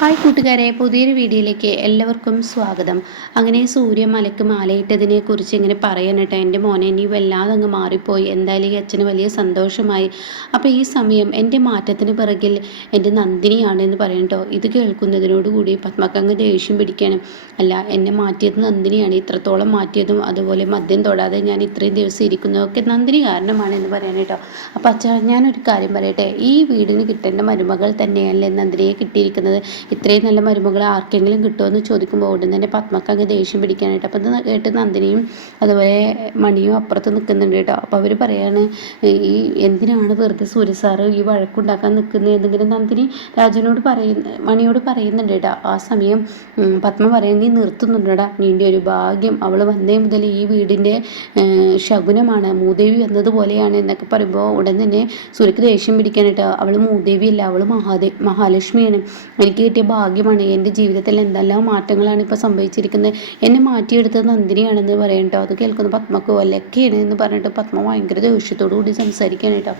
Hi കൂട്ടുകാരെ, പുതിയൊരു വീഡിയോയിലേക്ക് എല്ലാവർക്കും സ്വാഗതം. അങ്ങനെ സൂര്യമലയ്ക്ക് മാലയിട്ടതിനെ കുറിച്ച് ഇങ്ങനെ പറയാനിട്ട് എൻ്റെ മോനെ ഇനി വല്ലാതെ അങ്ങ് മാറിപ്പോയി. എന്തായാലും ഈ അച്ഛന് വലിയ സന്തോഷമായി. അപ്പോൾ ഈ സമയം എൻ്റെ മാറ്റത്തിന് പിറകിൽ എൻ്റെ നന്ദിനിയാണ് എന്ന് പറയട്ടോ. ഇത് കേൾക്കുന്നതിനോടുകൂടി പത്മക്കങ്ങ് ദേഷ്യം പിടിക്കുകയാണ്. അല്ല, എന്നെ മാറ്റിയത് നന്ദിനിയാണ്, ഇത്രത്തോളം മാറ്റിയതും അതുപോലെ മദ്യം തൊടാതെ ഞാൻ ഇത്രയും ദിവസം ഇരിക്കുന്നതൊക്കെ നന്ദിനി കാരണമാണ് എന്ന് പറയാനേട്ടോ. അപ്പോൾ അച്ഛാ, ഞാനൊരു കാര്യം പറയട്ടെ, ഈ വീടിന് കിട്ടേണ്ട മരുമകൾ തന്നെയല്ലേ നന്ദിനിയെ കിട്ടിയിരിക്കുന്നത്. ഇത്രയും നല്ല മരുമകൾ ആർക്കെങ്കിലും കിട്ടുമെന്ന് ചോദിക്കുമ്പോൾ ഉടൻ തന്നെ പത്മക്ക് അങ്ങ് ദേഷ്യം പിടിക്കാനായിട്ട്. അപ്പം ഇത് കേട്ട് നന്ദിനിയും അതുപോലെ മണിയും അപ്പുറത്ത് നിൽക്കുന്നുണ്ട് കേട്ടോ. അപ്പോൾ അവർ പറയാണ്, ഈ എന്തിനാണ് വെറുതെ സൂര്യ സാറ് ഈ വഴക്കുണ്ടാക്കാൻ നിൽക്കുന്നത് എന്തെങ്കിലും നന്ദിനി രാജുവിനോട് മണിയോട് പറയുന്നുണ്ട് കേട്ടോ. ആ സമയം പത്മ പറയുന്നത്, നീ നിർത്തുന്നുണ്ടടാ, നിൻ്റെ ഒരു ഭാഗ്യം, അവൾ വന്നേ മുതൽ ഈ വീടിൻ്റെ ശകുനമാണ്, മൂദേവി വന്നതുപോലെയാണ് എന്നൊക്കെ പറയുമ്പോൾ ഉടൻ തന്നെ സൂര്യക്ക് ദേഷ്യം പിടിക്കാനായിട്ട്. അവൾ മൂദേവിയല്ല, അവൾ മഹാലക്ഷ്മിയാണ്, എനിക്ക് കിട്ടിയ ഭാഗ്യമാണ്, എൻ്റെ ജീവിതത്തിൽ എന്തെല്ലാം മാറ്റങ്ങളാണ് ഇപ്പോൾ സംഭവിച്ചിരിക്കുന്നത്, എന്നെ മാറ്റിയെടുത്തത് നന്ദിനിയാണെന്ന് പറയട്ടോ. അത് കേൾക്കുന്ന പത്മക്ക് ഒലക്കെയാണ് എന്ന് പറഞ്ഞിട്ട് പത്മ ഭയങ്കര ദേഷ്യത്തോടു കൂടി സംസാരിക്കാൻ കേട്ടോ.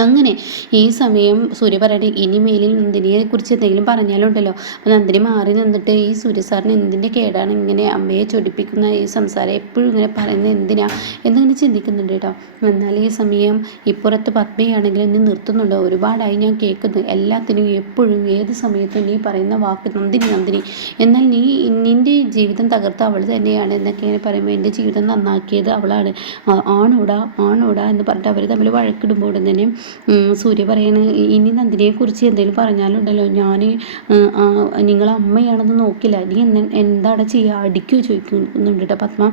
അങ്ങനെ ഈ സമയം സൂര്യ പറയട്ടെ, ഇനിമേലിൽ നന്ദിനിയെ കുറിച്ച് എന്തെങ്കിലും പറഞ്ഞാലുണ്ടല്ലോ. അപ്പോൾ നന്ദിനി മാറി നിന്നിട്ട്, ഈ സൂര്യ സാറിന് എന്തിൻ്റെ കേടാണ് ഇങ്ങനെ അമ്മയെ ചൊടിപ്പിക്കുന്ന ഈ സംസാരം എപ്പോഴും ഇങ്ങനെ പറയുന്നത് എന്തിനാ എന്നിങ്ങനെ ചിന്തിക്കുന്നുണ്ട് കേട്ടോ. എന്നാൽ ഈ സമയം ഇപ്പുറത്ത് പത്മയാണെങ്കിലും നീ നിർത്തുന്നുണ്ടോ, ഒരുപാടായി ഞാൻ കേൾക്കുന്നു, എല്ലാത്തിനും എപ്പോഴും ഏത് സമയത്തും നീ പറയുന്ന വാക്ക് നന്ദിനി നന്ദിനി, എന്നാൽ നിൻ്റെ ജീവിതം തകർത്ത അവൾ തന്നെയാണ് എന്നൊക്കെ ഇങ്ങനെ പറയുമ്പോൾ എൻ്റെ ജീവിതം നന്നാക്കിയത് അവളാണ്, ആണോടാ ആണോടാ എന്ന് പറഞ്ഞിട്ട് അവർ തമ്മിൽ വഴക്കിടുമ്പോൾ ഉടൻ തന്നെ സൂര്യ പറയണ്, ഇനി നന്ദിനിയെക്കുറിച്ച് എന്തെങ്കിലും പറഞ്ഞാലുണ്ടല്ലോ, ഞാൻ നിങ്ങൾ അമ്മയാണെന്ന് നോക്കില്ല, നീ എന്താണ് ചെയ്യുക, അടിക്കുകയോ ചോദിക്കുന്നുണ്ട് കേട്ടോ പത്മ.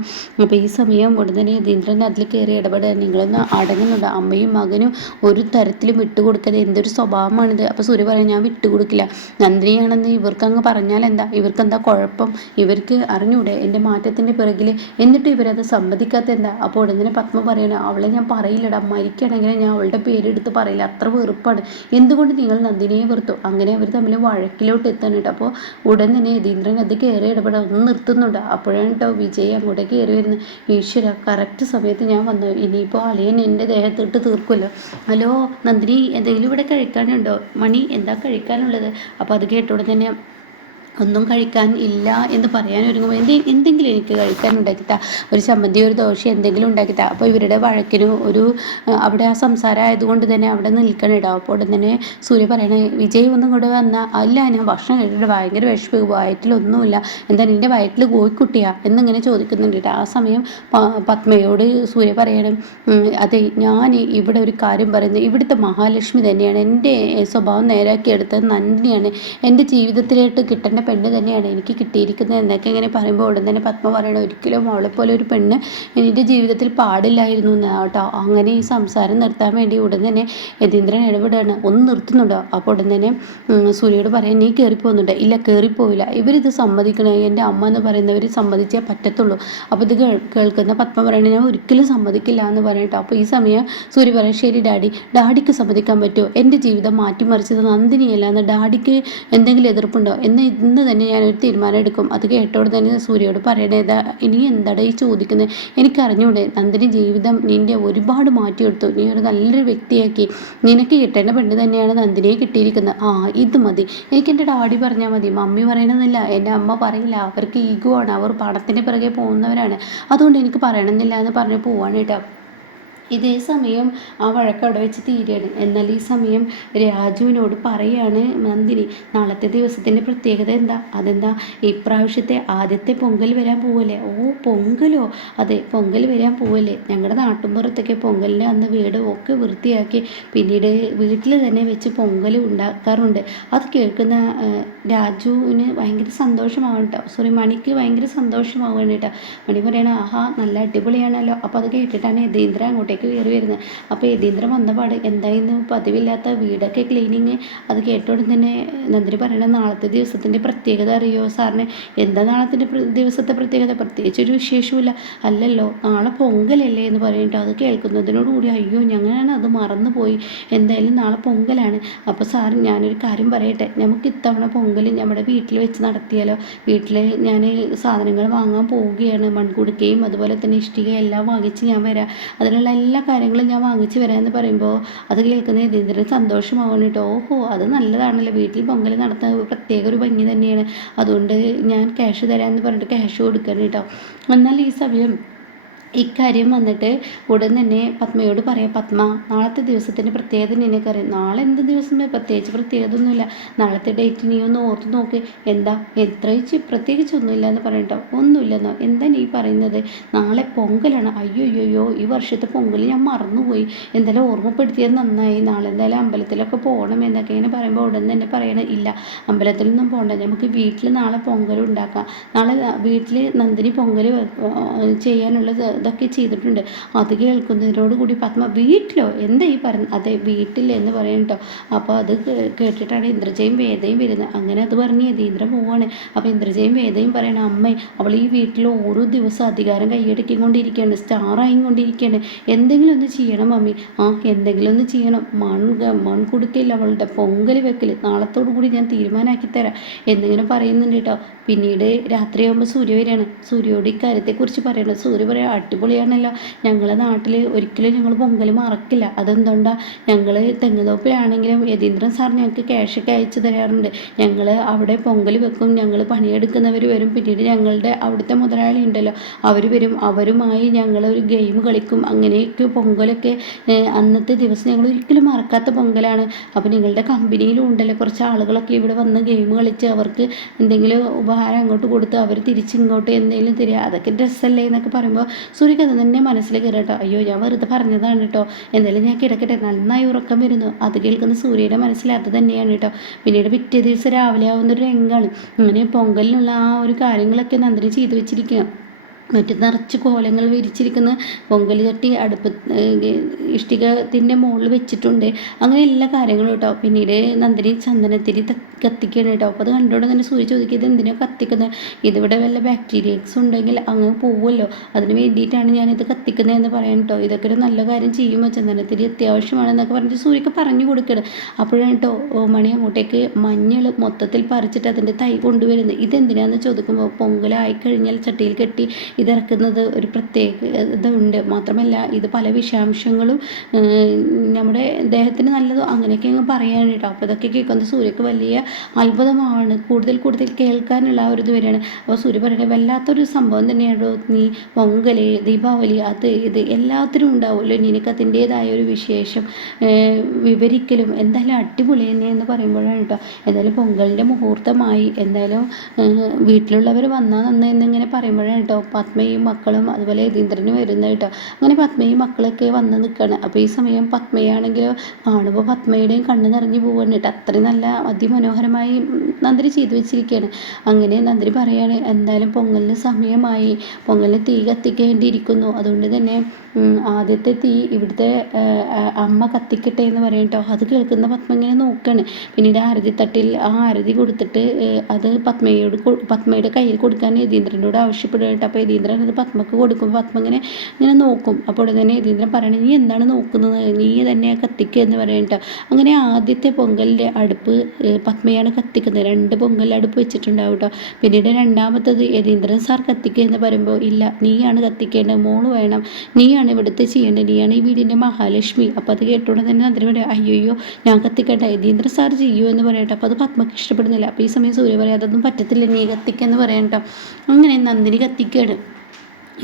അപ്പോൾ ഈ സമയം ഉടൻ തന്നെ യതീന്ദ്രൻ അതിൽ കയറി ഇടപെടുക, നിങ്ങളൊന്ന് അടങ്ങുന്നുണ്ട്, അമ്മയും മകനും ഒരു തരത്തിലും വിട്ടുകൊടുക്കാതെ, എന്തൊരു സ്വഭാവമാണിത്. അപ്പോൾ സൂര്യ പറയാം, ഞാൻ വിട്ടുകൊടുക്കില്ല, നന്ദിനിയാണെന്ന് ഇവർക്കങ്ങ് പറഞ്ഞാൽ എന്താ, ഇവർക്കെന്താ കുഴപ്പം, ഇവർക്ക് അറിഞ്ഞൂടെ എൻ്റെ മാറ്റത്തിൻ്റെ പിറകിൽ, എന്നിട്ട് ഇവരത് സമ്മതിക്കാത്ത എന്താ. അപ്പോൾ ഉടൻ തന്നെ പത്മ പറയണം, അവളെ ഞാൻ പറയില്ലടാ, മരിക്കണമെങ്കിൽ ഞാൻ അവളുടെ പേരെടുത്ത് പറയില്ല, അത്ര വെറുപ്പാണ്, എന്തുകൊണ്ട് നിങ്ങൾ നന്ദിനിയെ വെറുത്തു. അങ്ങനെ അവർ തമ്മിൽ വഴക്കിലോട്ട് എത്താനുണ്ട്. അപ്പോൾ ഉടൻ തന്നെ യതീന്ദ്രൻ അത് കയറി ഇടപെടാൻ ഒന്ന് നിർത്തുന്നുണ്ട്. അപ്പോഴാണ് കേട്ടോ വിജയ് അങ്ങോട്ടേക്ക് കയറി വരുന്നത്. ഈശ്വര, കറക്റ്റ് സമയത്ത് ഞാൻ വന്നു, ഇനിയിപ്പോൾ അളിയൻ എൻ്റെ ദേഹത്തിട്ട് തീർക്കുമല്ലോ. ഹലോ നന്ദിനി, എന്തെങ്കിലും ഇവിടെ കഴിക്കാനുണ്ടോ, മണി എന്താ കഴിക്കാനുള്ളത്. അപ്പോൾ അത് കേട്ടോടെ തന്നെ ഒന്നും കഴിക്കാൻ ഇല്ല എന്ന് പറയാൻ ഒരുങ്ങുമ്പോൾ എന്തെങ്കിലും എനിക്ക് കഴിക്കാൻ ഉണ്ടാക്കിത്താ, ഒരു ചമ്മന്തി ഒരു ദോശ എന്തെങ്കിലും ഉണ്ടാക്കിത്താ. അപ്പോൾ ഇവരുടെ വഴക്കിന് അവിടെ ആ സംസാരം ആയതുകൊണ്ട് തന്നെ അവിടെ നിൽക്കണിടാം. അപ്പോൾ ഉടൻ തന്നെ സൂര്യ പറയണേ, വിജയ് ഒന്നും കൂടെ വന്നാൽ, അല്ല ഞാൻ ഭക്ഷണം കഴിച്ചിട്ട് ഭയങ്കര വിഷമ, വയറ്റിലൊന്നുമില്ല, എന്താ നിൻ്റെ വയറ്റിൽ കോഴിക്കുട്ടിയാ എന്നിങ്ങനെ ചോദിക്കുന്നുണ്ട് കേട്ടോ. ആ സമയം പത്മയോട് സൂര്യ പറയണം, അതെ, ഞാൻ ഇവിടെ ഒരു കാര്യം പറയുന്നത്, ഇവിടുത്തെ മഹാലക്ഷ്മി തന്നെയാണ്, എൻ്റെ സ്വഭാവം നേരാക്കിയെടുത്തത് നന്ദിനിയാണ്, എൻ്റെ ജീവിതത്തിലേക്ക് കിട്ടേണ്ട പെണ്ണ് തന്നെയാണ് എനിക്ക് കിട്ടിയിരിക്കുന്നത് എന്നൊക്കെ ഇങ്ങനെ പറയുമ്പോൾ ഉടൻ തന്നെ പത്മ പറയണം, ഒരിക്കലും അവളെപ്പോലെ ഒരു പെണ്ണ് എൻ്റെ ജീവിതത്തിൽ പാടില്ലായിരുന്നു കേട്ടോ. അങ്ങനെ ഈ സംസാരം നിർത്താൻ വേണ്ടി ഉടൻ തന്നെ യതീന്ദ്രൻ ഇടപെടുകയാണ്, ഒന്ന് നിർത്തുന്നുണ്ടോ. അപ്പോൾ ഉടൻ തന്നെ സൂര്യയോട് പറയാൻ, നീ കയറിപ്പോകുന്നുണ്ട്, ഇല്ല കയറിപ്പോയില്ല, ഇവരിത് സമ്മതിക്കണേ, എൻ്റെ അമ്മ എന്ന് പറയുന്നവർ സമ്മതിച്ചേ പറ്റത്തുള്ളൂ. അപ്പോൾ ഇത് കേൾക്കുന്ന പത്മ പറയണേ, ഞാൻ ഒരിക്കലും സമ്മതിക്കില്ല എന്ന് പറയട്ടോ. അപ്പോൾ ഈ സമയം സൂര്യ പറയാം, ശരി ഡാഡിക്ക് സമ്മതിക്കാൻ പറ്റുമോ, എൻ്റെ ജീവിതം മാറ്റിമറിച്ചത് നന്ദിനിയല്ല എന്ന് ഡാഡിക്ക് എന്തെങ്കിലും എതിർപ്പുണ്ടോ എന്ന് ഇന്ന് തന്നെ ഞാനൊരു തീരുമാനം എടുക്കും. അത് കേട്ടോടെ തന്നെ സൂര്യയോട് പറയണേതാ, ഇനി എന്താടാ ഈ ചോദിക്കുന്നത്, എനിക്കറിഞ്ഞൂടെ, നന്ദിനി ജീവിതം നിൻ്റെ ഒരുപാട് മാറ്റിയെടുത്തു, നീ ഒരു നല്ലൊരു വ്യക്തിയാക്കി, നിനക്ക് കിട്ടേണ്ട പെണ്ണ് തന്നെയാണ് നന്ദിനിയെ കിട്ടിയിരിക്കുന്നത്, ഇത് മതി, എനിക്ക് എൻ്റെ ഡാഡി പറഞ്ഞാൽ മതി, മമ്മി പറയണമെന്നില്ല, എൻ്റെ അമ്മ പറയില്ല, അവർക്ക് ഈഗോ ആണ്, അവർ പണത്തിന് പിറകെ പോകുന്നവരാണ്, അതുകൊണ്ട് എനിക്ക് പറയണമെന്നില്ല എന്ന് പറഞ്ഞ് പോവാണ് കേട്ടോ. ഇതേ സമയം ആ വഴക്ക് അവിടെ വെച്ച് തീരുകയാണ്. എന്നാൽ ഈ സമയം രാജുവിനോട് പറയാണ് നന്ദിനി, നാളത്തെ ദിവസത്തിൻ്റെ പ്രത്യേകത എന്താ, അതെന്താ, ഇപ്രാവശ്യത്തെ ആദ്യത്തെ പൊങ്കൽ വരാൻ പോവല്ലേ. ഓ പൊങ്കലോ, അതെ പൊങ്കൽ വരാൻ പോവല്ലേ, ഞങ്ങളുടെ നാട്ടുമ്പുറത്തൊക്കെ പൊങ്കലിന് അന്ന് വീട് ഒക്കെ വൃത്തിയാക്കി പിന്നീട് വീട്ടിൽ തന്നെ വെച്ച് പൊങ്കൽ ഉണ്ടാക്കാറുണ്ട്. അത് കേൾക്കുന്ന രാജുവിന് ഭയങ്കര സന്തോഷമാവും കേട്ടോ, മണിക്ക് ഭയങ്കര സന്തോഷമാവുകയാണ് കേട്ടോ. മണി പറയണ, ആഹാ നല്ല അടിപൊളിയാണല്ലോ. അപ്പോൾ അത് കേട്ടിട്ടാണ് യതീന്ദ്രൻ അങ്ങോട്ടേക്ക് കയറി വരുന്നത്. അപ്പോൾ യതീന്ദ്രൻ വന്നപാട്, എന്തായിരുന്നു പതിവില്ലാത്ത വീടൊക്കെ ക്ലീനിങ്. അത് കേട്ടോടെ തന്നെ നന്ദിനി പറയണ, നാളത്തെ ദിവസത്തിൻ്റെ പ്രത്യേകത അറിയോ സാറിന്. എന്താ നാളത്തെ ദിവസത്തെ പ്രത്യേകത, പ്രത്യേകിച്ചൊരു വിശേഷമില്ല. അല്ലല്ലോ, നാളെ പൊങ്കലല്ലേ എന്ന് പറയട്ടോ. അത് കേൾക്കുന്നതിനോടുകൂടി അയ്യോ ഞങ്ങളാണ് അത് മറന്നുപോയി, എന്തായാലും നാളെ പൊങ്കലാണ്. അപ്പോൾ സാർ ഞാനൊരു കാര്യം പറയട്ടെ, നമുക്ക് ഇത്തവണ പൊങ്കൽ നമ്മുടെ വീട്ടിൽ വെച്ച് നടത്തിയാലോ. വീട്ടിൽ ഞാൻ സാധനങ്ങൾ വാങ്ങാൻ പോവുകയാണ്, മൺകുടുക്കയും അതുപോലെ തന്നെ ഇഷ്ടികയും എല്ലാം വാങ്ങിച്ച് ഞാൻ വരാം, അതിനുള്ള എല്ലാ കാര്യങ്ങളും ഞാൻ വാങ്ങിച്ചു വരാമെന്ന് പറയുമ്പോൾ അത് കേൾക്കുന്ന യതീന്ദ്രന് സന്തോഷമാവണം കേട്ടോ. ഓഹോ, അത് നല്ലതാണല്ലോ, വീട്ടിൽ പൊങ്കൽ നടത്തുന്നത് പ്രത്യേക ഒരു ഭംഗി തന്നെയാണ്, അതുകൊണ്ട് ഞാൻ ക്യാഷ് തരാമെന്ന് പറഞ്ഞിട്ട് ക്യാഷ് കൊടുക്കണം കേട്ടോ. എന്നാൽ ഈ സമയം ഇക്കാര്യം വന്നിട്ട് ഉടൻ തന്നെ പത്മയോട് പറയാം, പത്മ നാളത്തെ ദിവസത്തിൻ്റെ പ്രത്യേകത നിനക്കറിയാം. നാളെ എന്ത് ദിവസം പ്രത്യേകിച്ച് പ്രത്യേകതയൊന്നുമില്ല, നാളത്തെ ഡേറ്റ് നീ ഒന്ന് ഓർത്ത് നോക്ക്. എന്താ പ്രത്യേകിച്ചൊന്നുമില്ല എന്ന് പറയട്ടോ. ഒന്നുമില്ലെന്നോ, എന്താ നീ പറയുന്നത്? നാളെ പൊങ്കലാണ്. അയ്യോ ഈ വർഷത്തെ പൊങ്കൽ ഞാൻ മറന്നുപോയി, എന്തായാലും ഓർമ്മപ്പെടുത്തിയത് നന്നായി. നാളെ എന്തായാലും അമ്പലത്തിലൊക്കെ പോകണം എന്നൊക്കെ ഇങ്ങനെ പറയുമ്പോൾ ഉടൻ തന്നെ പറയണം, ഇല്ല അമ്പലത്തിലൊന്നും പോകണ്ട, നമുക്ക് വീട്ടിൽ നാളെ പൊങ്കൽ ഉണ്ടാക്കാം. നാളെ വീട്ടിൽ നന്ദിനി പൊങ്കൽ ചെയ്യാനുള്ള ഇതൊക്കെ ചെയ്തിട്ടുണ്ട്. അത് കേൾക്കുന്നതിനോട് കൂടി പത്മ, വീട്ടിലോ എന്താ ഈ പറയുന്നത്? അതെ വീട്ടിൽ എന്ന് പറയും കേട്ടോ. അപ്പോൾ അത് കേട്ടിട്ടാണ് ഇന്ദ്രജയും വേദയും വരുന്നത്. അങ്ങനെ അത് പറഞ്ഞ് യതീന്ദ്രൻ പോവാണ്. അപ്പോൾ ഇന്ദ്രജയും വേദയും പറയണം, അമ്മേ അവൾ ഈ വീട്ടിൽ ഓരോ ദിവസം അധികാരം കൈയടക്കിക്കൊണ്ടിരിക്കുകയാണ്, സ്റ്റാറായിക്കൊണ്ടിരിക്കുകയാണ്, എന്തെങ്കിലും ഒന്ന് ചെയ്യണം മമ്മി. എന്തെങ്കിലും ഒന്ന് ചെയ്യണം, മൺകുടുക്കയില്ല അവളുടെ പൊങ്കൽ വെക്കൽ, നാളത്തോടു കൂടി ഞാൻ തീരുമാനമാക്കി തരാം എന്നിങ്ങനെ പറയുന്നുണ്ട് കേട്ടോ. പിന്നീട് രാത്രിയാകുമ്പോൾ സൂര്യ വരികയാണ്. സൂര്യയോട് ഇക്കാര്യത്തെക്കുറിച്ച് പറയണം. സൂര്യ പറയാം, അടിപൊളിയാണല്ലോ, ഞങ്ങളെ നാട്ടിൽ ഒരിക്കലും ഞങ്ങൾ പൊങ്കൽ മറക്കില്ല. അതെന്തുകൊണ്ടാണ്, ഞങ്ങൾ തെങ്ങുതോപ്പിലാണെങ്കിലും യതീന്ദ്രൻ സാർ ഞങ്ങൾക്ക് ക്യാഷൊക്കെ അയച്ചു തരാറുണ്ട്. ഞങ്ങൾ അവിടെ പൊങ്കൽ വെക്കും, ഞങ്ങൾ പണിയെടുക്കുന്നവർ വരും, പിന്നീട് ഞങ്ങളുടെ അവിടുത്തെ മുതലാളി ഉണ്ടല്ലോ അവർ വരും, അവരുമായി ഞങ്ങൾ ഒരു ഗെയിം കളിക്കും. അങ്ങനെയൊക്കെ പൊങ്കലൊക്കെ അന്നത്തെ ദിവസം ഞങ്ങൾ ഒരിക്കലും മറക്കാത്ത പൊങ്കലാണ്. അപ്പോൾ നിങ്ങളുടെ കമ്പനിയിലും ഉണ്ടല്ലോ കുറച്ച് ആളുകളൊക്കെ ഇവിടെ വന്ന് ഗെയിം കളിച്ച് അവർക്ക് എന്തെങ്കിലും ഉപഹാരം അങ്ങോട്ട് കൊടുത്ത് അവർ തിരിച്ചിങ്ങോട്ട് എന്തെങ്കിലും തരിക, അതൊക്കെ ഡ്രസ്സല്ലേ എന്നൊക്കെ പറയുമ്പോൾ സൂര്യക്ക് അത് തന്നെ മനസ്സിൽ കയറി കേട്ടോ. അയ്യോ ഞാൻ വെറുതെ പറഞ്ഞതാണ് കേട്ടോ, എന്തായാലും ഞാൻ കിടക്കട്ടെ, നന്നായി ഉറക്കം വരുന്നു. അത് കേൾക്കുന്ന സൂര്യയുടെ മനസ്സിൽ അത് തന്നെയാണ് കേട്ടോ. പിന്നീട് പിറ്റേ ദിവസം രാവിലെ ആവുന്നൊരു രംഗമാണ്. അങ്ങനെ പൊങ്കലിനുള്ള ആ ഒരു കാര്യങ്ങളൊക്കെ നന്ദിനി ചെയ്തു വെച്ചിരിക്കുക. മറ്റ് നിറച്ച് കോലങ്ങൾ വിരിച്ചിരിക്കുന്ന പൊങ്കൽ ചട്ടി അടുപ്പ് ഇഷ്ടികത്തിൻ്റെ മുകളിൽ വെച്ചിട്ടുണ്ട്. അങ്ങനെ എല്ലാ കാര്യങ്ങളും കേട്ടോ. പിന്നീട് നന്ദിനി ചന്ദനത്തിരി കത്തിക്കുകയാണ് കേട്ടോ. അപ്പോൾ അത് കണ്ടോടെ തന്നെ സൂര്യ ചോദിക്കുന്നത്, എന്തിനാണ് കത്തിക്കുന്നത്? ഇതിവിടെ വല്ല ബാക്ടീരിയസ് ഉണ്ടെങ്കിൽ അങ്ങ് പോവുമല്ലോ, അതിന് വേണ്ടിയിട്ടാണ് ഞാനിത് കത്തിക്കുന്നത് എന്ന് പറയാൻ കേട്ടോ. ഇതൊക്കെ ഒരു നല്ല കാര്യം ചെയ്യുമ്പോൾ ചന്ദനത്തിരി അത്യാവശ്യമാണെന്നൊക്കെ പറഞ്ഞിട്ട് സൂര്യക്ക് പറഞ്ഞു കൊടുക്കണം. അപ്പോഴാണ് കേട്ടോ മണി അങ്ങോട്ടേക്ക് മഞ്ഞൾ മൊത്തത്തിൽ പറിച്ചിട്ട് അതിൻ്റെ തൈ കൊണ്ടുവരുന്നത്. ഇതെന്തിനാണെന്ന് ചോദിക്കുമ്പോൾ പൊങ്കലായിക്കഴിഞ്ഞാൽ ചട്ടിയിൽ കെട്ടി ഇതിറക്കുന്നത് ഒരു പ്രത്യേക ഇതുണ്ട്, മാത്രമല്ല ഇത് പല വിഷാംശങ്ങളും നമ്മുടെ ദേഹത്തിന് നല്ലതും അങ്ങനെയൊക്കെ അങ്ങ് പറയാൻ കേട്ടോ. അപ്പോൾ ഇതൊക്കെ കേൾക്കുന്നത് സൂര്യക്ക് വലിയ അത്ഭുതമാണ്, കൂടുതൽ കേൾക്കാനുള്ള ആ ഒരു ഇത് വരികയാണ്. അപ്പോൾ സൂര്യ പറയുന്നത്, വല്ലാത്തൊരു സംഭവം തന്നെയാണോ നീ, പൊങ്കൽ ദീപാവലി അത് ഇത് എല്ലാത്തിനും ഉണ്ടാവുമല്ലോ നിനക്ക് അതിൻ്റേതായ ഒരു വിശേഷം വിവരിക്കലും, എന്തായാലും അടിപൊളി തന്നെ എന്ന് പറയുമ്പോഴാണ് കേട്ടോ. എന്തായാലും പൊങ്കലിൻ്റെ മുഹൂർത്തമായി, എന്തായാലും വീട്ടിലുള്ളവർ വന്നാൽ നന്നെന്നിങ്ങനെ പറയുമ്പോഴാണ് കേട്ടോ പത്മയും മക്കളും അതുപോലെ യതീന്ദ്രനും വരുന്നത് കേട്ടോ. അങ്ങനെ പത്മയും മക്കളൊക്കെ വന്ന് നിൽക്കുകയാണ്. അപ്പോൾ ഈ സമയം പത്മയാണെങ്കിലോ കാണുമ്പോൾ പത്മയുടെയും കണ്ണ് നിറഞ്ഞു പോവുകയാണ് കേട്ടോ. അത്രയും നല്ല അതിമനോഹരമായി നന്ദിനി ചെയ്തു വെച്ചിരിക്കുകയാണ്. അങ്ങനെ നന്ദിനി പറയാണ്, എന്തായാലും പൊങ്കലിന് സമയമായി, പൊങ്കലിന് തീ കത്തിക്കേണ്ടിയിരിക്കുന്നു, അതുകൊണ്ട് തന്നെ ആദ്യത്തെ തീ ഇവിടുത്തെ അമ്മ കത്തിക്കട്ടെ എന്ന് പറയും കേട്ടോ. അത് കേൾക്കുന്ന പത്മ ഇങ്ങനെ നോക്കുകയാണ്. പിന്നീട് ആരതിത്തട്ടിൽ ആ ആരതി കൊടുത്തിട്ട് അത് പത്മയുടെ കയ്യിൽ കൊടുക്കാൻ യതീന്ദ്രനോട് ആവശ്യപ്പെടുക കേട്ടോ. അപ്പോൾ യതീന്ദ്രൻ അത് പത്മക്ക് കൊടുക്കുമ്പോൾ പത്മ ഇങ്ങനെ നോക്കും. അപ്പോൾ തന്നെ യതീന്ദ്രൻ പറയണത്, നീ എന്താണ് നോക്കുന്നത്, നീ തന്നെ കത്തിക്കുക എന്ന് പറയും കേട്ടോ. അങ്ങനെ ആദ്യത്തെ പൊങ്കലിൻ്റെ അടുപ്പ് പത്മയാണ് കത്തിക്കുന്നത്. 2 പൊങ്കൽ അടുപ്പ് വെച്ചിട്ടുണ്ടാവും കേട്ടോ. പിന്നീട് രണ്ടാമത്തത് യതീന്ദ്രൻ സാർ കത്തിക്കുക എന്ന് പറയുമ്പോൾ, ഇല്ല നീയാണ് കത്തിക്കേണ്ടത്, മോള് വേണം, നീയാണ് ഇവിടുത്തെ ചെയ്യേണ്ടത്, നീയാണ് ഈ വീടിൻ്റെ മഹാലക്ഷ്മി. അപ്പോൾ അത് കേട്ടോടെ തന്നെ നന്ദിനി പറയാം, അയ്യോ ഞാൻ കത്തിക്കട്ടെ, യതീന്ദ്രൻ സാർ ചെയ്യൂ എന്ന് പറയട്ടെ. അപ്പോൾ അത് പത്മക്ക് ഇഷ്ടപ്പെടുന്നില്ല. അപ്പോൾ ഈ സമയം സൂര്യ പറയാം, അതൊന്നും പറ്റത്തില്ല, നീ കത്തിക്കുക പറയണം കേട്ടോ. അങ്ങനെ നന്ദിനി കത്തിക്കുകയാണ്.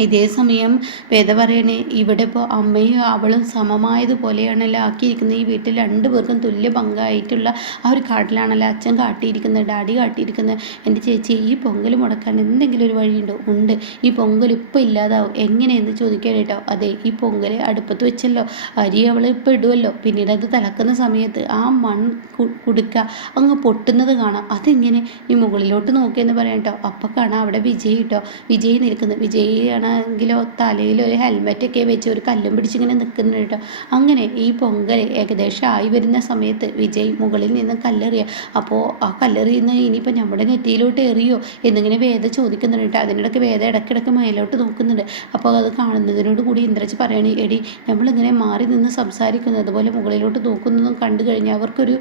ഇതേ സമയം വേദ പറയണേ, ഇവിടെ ഇപ്പോൾ അമ്മയും അവളും സമമായതുപോലെയാണല്ലോ ആക്കിയിരിക്കുന്നത്, ഈ വീട്ടിൽ 2 പേർക്കും തുല്യ പങ്കായിട്ടുള്ള ആ ഒരു കാട്ടിലാണല്ലോ അച്ഛൻ കാട്ടിയിരിക്കുന്നത്, ഡാഡി കാട്ടിയിരിക്കുന്നത്. എൻ്റെ ചേച്ചി ഈ പൊങ്കൽ മുടക്കാൻ എന്തെങ്കിലും ഒരു വഴിയുണ്ടോ? ഉണ്ട്, ഈ പൊങ്കൽ ഇപ്പോൾ ഇല്ലാതാവും, എങ്ങനെയെന്ന് ചോദിക്കാൻ കേട്ടോ. അതെ, ഈ പൊങ്കൽ അടുപ്പത്ത് വെച്ചല്ലോ, അരി അവൾ ഇപ്പോൾ ഇടുമല്ലോ, പിന്നീട് അത് തിളക്കുന്ന സമയത്ത് ആ കുടുക്ക അങ്ങ് പൊട്ടുന്നത് കാണാം, അതെങ്ങനെ ഈ മുകളിലോട്ട് നോക്കിയെന്ന് പറയാം കേട്ടോ. അപ്പോൾ കാണാം അവിടെ വിജയ് കേട്ടോ, വിജയ് നിൽക്കുന്നത്. വിജയ് ആണെങ്കിലോ തലയിൽ ഒരു ഹെൽമെറ്റൊക്കെ വെച്ച് ഒരു കല്ലും പിടിച്ചിങ്ങനെ നിൽക്കുന്നുണ്ട് കേട്ടോ. അങ്ങനെ ഈ പൊങ്കൽ ഏകദേശം ആയി വരുന്ന സമയത്ത് വിജയ് മുകളിൽ നിന്ന് കല്ലെറിയുക. അപ്പോൾ ആ കല്ലെറിയുന്ന ഇനിയിപ്പോൾ നമ്മുടെ നെറ്റിയിലോട്ട് എറിയോ എന്നിങ്ങനെ വേദ ചോദിക്കുന്നുണ്ട് കേട്ടോ. അതിനിടയ്ക്ക് വേദ ഇടയ്ക്കിടയ്ക്ക് മേലോട്ട് നോക്കുന്നുണ്ട്. അപ്പോൾ അത് കാണുന്നതിനോട് കൂടി ഇന്ദ്രജ് പറയണേ, എടി നമ്മളിങ്ങനെ മാറി നിന്ന് സംസാരിക്കുന്നത് അതുപോലെ മുകളിലോട്ട് നോക്കുന്നതും കണ്ടു കഴിഞ്ഞാൽ അവർക്കൊരു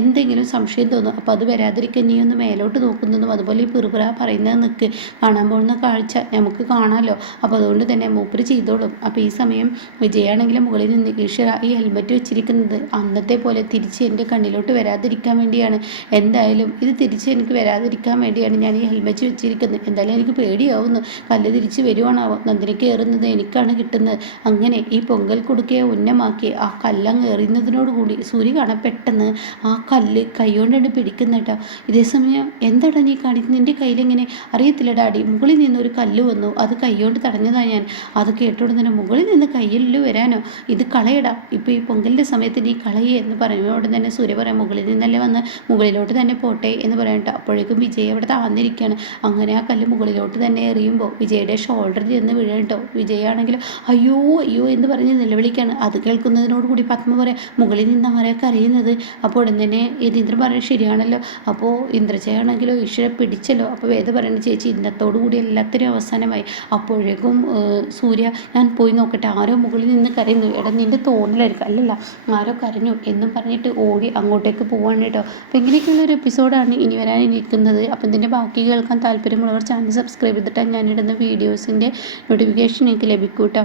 എന്തെങ്കിലും സംശയം തോന്നും. അപ്പോൾ അത് വരാതിരിക്കാൻ നീ ഒന്ന് മേലോട്ട് നോക്കുന്നതും അതുപോലെ ഈ പിറുപിറ പറയുന്നത് നിൽക്ക്, കാണാൻ പോകുന്ന കാഴ്ച നമുക്ക് കാണാമല്ലോ, കേട്ടോ. അപ്പോൾ അതുകൊണ്ട് തന്നെ മൂപ്പര് ചെയ്തോളും. അപ്പോൾ ഈ സമയം വിജയാണെങ്കിലും മുകളിൽ നിന്ന് ഈശ്വര ഈ ഹെൽമെറ്റ് വെച്ചിരിക്കുന്നത് അന്നത്തെ പോലെ തിരിച്ച് എൻ്റെ കണ്ണിലോട്ട് വരാതിരിക്കാൻ വേണ്ടിയാണ്. എന്തായാലും ഇത് തിരിച്ച് എനിക്ക് വരാതിരിക്കാൻ വേണ്ടിയാണ് ഞാൻ ഈ ഹെൽമെറ്റ് വെച്ചിരിക്കുന്നത്. എന്തായാലും എനിക്ക് പേടിയാവുന്നു, കല്ല് തിരിച്ച് വരുവാണാവോ, നന്ദിനി കയറുന്നത് എനിക്കാണ് കിട്ടുന്നത്. അങ്ങനെ ഈ പൊങ്കൽ കൊടുക്കയെ ഉന്നമാക്കി ആ കല്ലങ്ങ് എറിയുന്നതിനോടുകൂടി സൂര്യ കാണാൻ പെട്ടെന്ന് ആ കല്ല് കൈകൊണ്ടാണ് പിടിക്കുന്നത് കേട്ടോ. ഇതേസമയം എന്താടാ നീ കാണിക്കുന്നത്, നിൻ്റെ കയ്യിലെങ്ങനെ? അറിയത്തില്ല ഡാഡി, മുകളിൽ നിന്ന് ഒരു കല്ല് വന്നു, അത് കൈകൊണ്ട് തടഞ്ഞതാണ് ഞാൻ. അത് കേട്ടോണ്ട് തന്നെ മുകളിൽ നിന്ന് കയ്യിൽ വരാനോ, ഇത് കളയടാ, ഇപ്പോൾ ഈ പൊങ്കലിൻ്റെ സമയത്ത് നീ കളയേ എന്ന് പറയുമ്പോൾ തന്നെ സൂര്യ പറയാം മുകളിൽ നിന്നല്ലേ വന്ന്, മുകളിലോട്ട് തന്നെ പോട്ടെ എന്ന് പറയട്ടോ. അപ്പോഴേക്കും വിജയ് അവിടെ താന്നിരിക്കുകയാണ്. അങ്ങനെ ആ കല്ല് മുകളിലോട്ട് തന്നെ എറിയുമ്പോൾ വിജയുടെ ഷോൾഡറിൽ ചെന്ന് വീഴട്ടോ. വിജയാണെങ്കിലും അയ്യോ അയ്യോ എന്ന് പറഞ്ഞ് നിലവിളിക്കുകയാണ്. അത് കേൾക്കുന്നതിനോട് കൂടി പത്മ പറയാം മുകളിൽ നിന്ന് ആരൊക്കെ അറിയുന്നത്. അപ്പോൾ ഉടൻ തന്നെ യതീന്ദ്രൻ പറയുന്നത് ശരിയാണല്ലോ. അപ്പോൾ ഇന്ദ്രജയാണെങ്കിലോ ഈശ്വര പിടിച്ചല്ലോ. അപ്പോൾ വേദ പറയുന്നത് ചേച്ചി ഇന്നത്തോടു കൂടി എല്ലാത്തിനും അവസാനമായി. അപ്പോഴേക്കും സൂര്യ ഞാൻ പോയി നോക്കട്ടെ, ആരോ മുകളിൽ നിന്ന് കരയുന്നു. എടാ നിൻ്റെ തോന്നലായിരിക്കും, അല്ലല്ല ആരോ കരഞ്ഞു എന്നും പറഞ്ഞിട്ട് ഓടി അങ്ങോട്ടേക്ക് പോവാണ് കേട്ടോ. അപ്പോൾ ഇങ്ങനെയൊക്കെയുള്ളൊരു എപ്പിസോഡാണ് ഇനി വരാനിരിക്കുന്നത്. അപ്പം ഇതിൻ്റെ ബാക്കി കേൾക്കാൻ താല്പര്യമുള്ളവർ ചാനൽ സബ്സ്ക്രൈബ് ചെയ്തിട്ടാൽ ഞാനിടുന്ന വീഡിയോസിൻ്റെ നോട്ടിഫിക്കേഷൻ എനിക്ക് ലഭിക്കും കേട്ടോ.